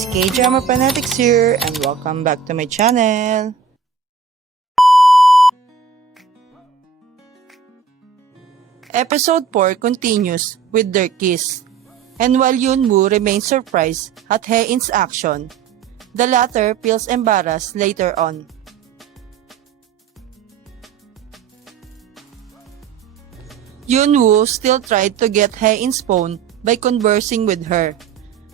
It's Kdrama FANatics here, and welcome back to my channel. Episode 4 continues with their kiss, and while Hyun-Woo remains surprised at Hae-in's action, the latter feels embarrassed later on. Hyun-Woo still tried to get Hae-in's phone by conversing with her,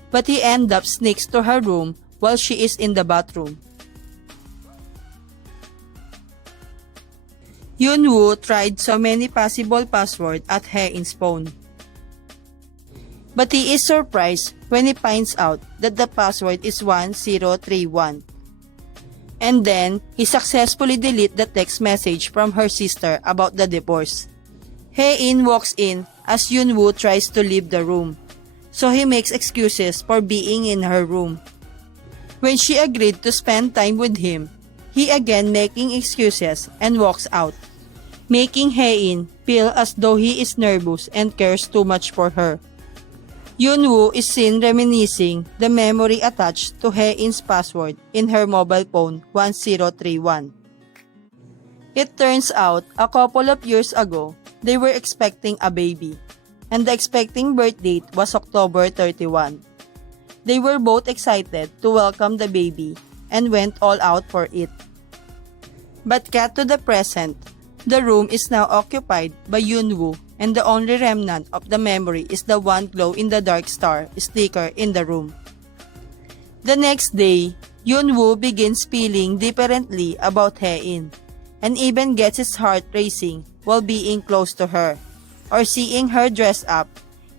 but he ends up sneaks to her room while she is in the bathroom. Hyun-Woo tried so many possible passwords at Hae-in's phone, but he is surprised when he finds out that the password is 1031. And then, he successfully deleted the text message from her sister about the divorce. Hae-in walks in as Hyun-Woo tries to leave the room, so he makes excuses for being in her room. When she agreed to spend time with him, he again making excuses and walks out, making Hae-in feel as though he is nervous and cares too much for her. Hyun-Woo is seen reminiscing the memory attached to Hae-in's password in her mobile phone 1031. It turns out a couple of years ago, they were expecting a baby, and the expecting birth date was October 31. They were both excited to welcome the baby and went all out for it. But cut to the present, the room is now occupied by Hyun-Woo, and the only remnant of the memory is the one glow-in-the-dark star sticker in the room. The next day, Hyun-Woo begins feeling differently about Hae-in, and even gets his heart racing while being close to her, or seeing her dressed up.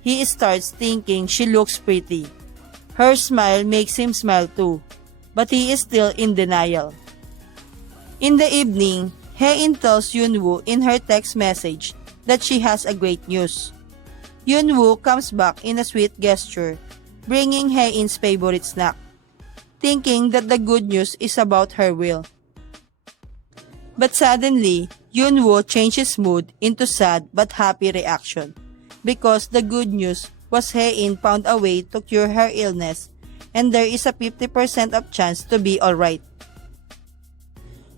He starts thinking she looks pretty. Her smile makes him smile too, but he is still in denial. In the evening, Hae-in tells Hyun-Woo in her text message that she has a great news. Hyun-Woo comes back in a sweet gesture, bringing Hae-in's favorite snack, thinking that the good news is about her will. But suddenly, Hyun-Woo changes mood into sad but happy reaction, because the good news was Hae-in found a way to cure her illness, and there is a 50% of chance to be alright.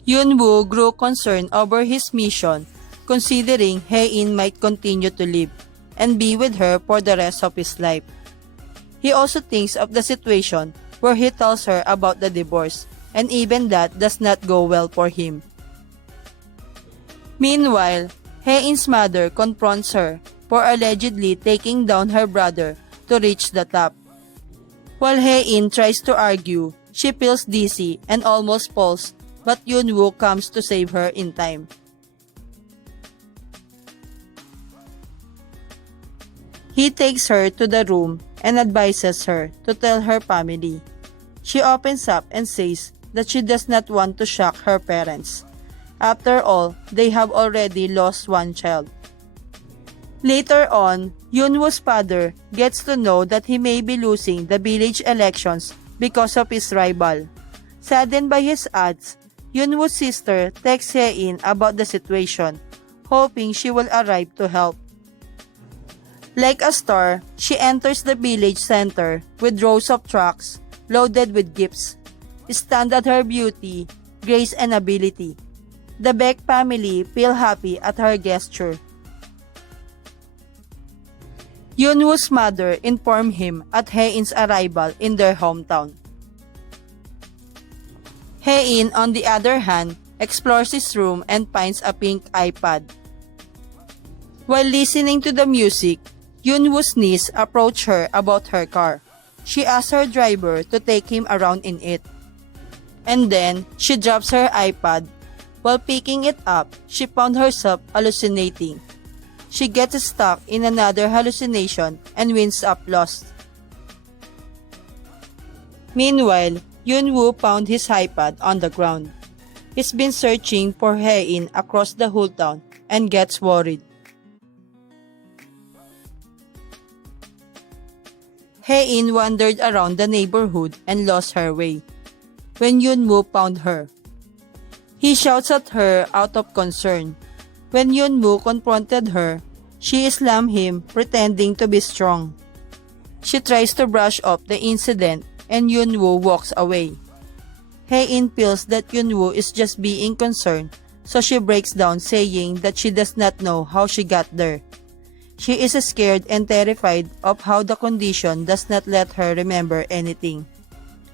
Hyun-Woo grew concerned over his mission, considering Hae-in might continue to live and be with her for the rest of his life. He also thinks of the situation where he tells her about the divorce, and even that does not go well for him. Meanwhile, Hae-in's mother confronts her for allegedly taking down her brother to reach the top. While Hae-in tries to argue, she feels dizzy and almost falls, but Hyun-Woo comes to save her in time. He takes her to the room and advises her to tell her family. She opens up and says that she does not want to shock her parents. After all, they have already lost one child. Later on, Hyun-Woo's father gets to know that he may be losing the village elections because of his rival. Saddened by his odds, Hyun-Woo's sister texts Hae-in about the situation, hoping she will arrive to help. Like a star, she enters the village center with rows of trucks loaded with gifts, stunned at her beauty, grace, and ability. The Baek family feel happy at her gesture. Hyun-Woo's mother informed him at Hae-in's arrival in their hometown. Hae-in, on the other hand, explores his room and finds a pink iPad. While listening to the music, Hyun-Woo's niece approached her about her car. She asks her driver to take him around in it. And then, she drops her iPad. While picking it up, she found herself hallucinating. She gets stuck in another hallucination and winds up lost. Meanwhile, Hyun-Woo found his iPad on the ground. He's been searching for Hae-in across the whole town and gets worried. Hae-in wandered around the neighborhood and lost her way. When Hyun-Woo found her, he shouts at her out of concern. When Hyun-Woo confronted her, she slammed him, pretending to be strong. She tries to brush off the incident, and Hyun-Woo walks away. Hae-in feels that Hyun-Woo is just being concerned, so she breaks down saying that she does not know how she got there. She is scared and terrified of how the condition does not let her remember anything.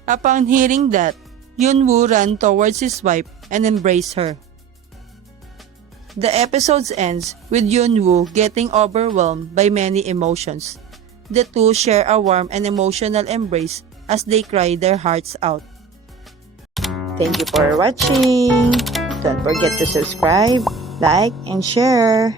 Upon hearing that, Hyun-Woo ran towards his wife and embraced her. The episode ends with Hyun-Woo getting overwhelmed by many emotions. The two share a warm and emotional embrace as they cry their hearts out. Thank you for watching. Don't forget to subscribe, like, and share.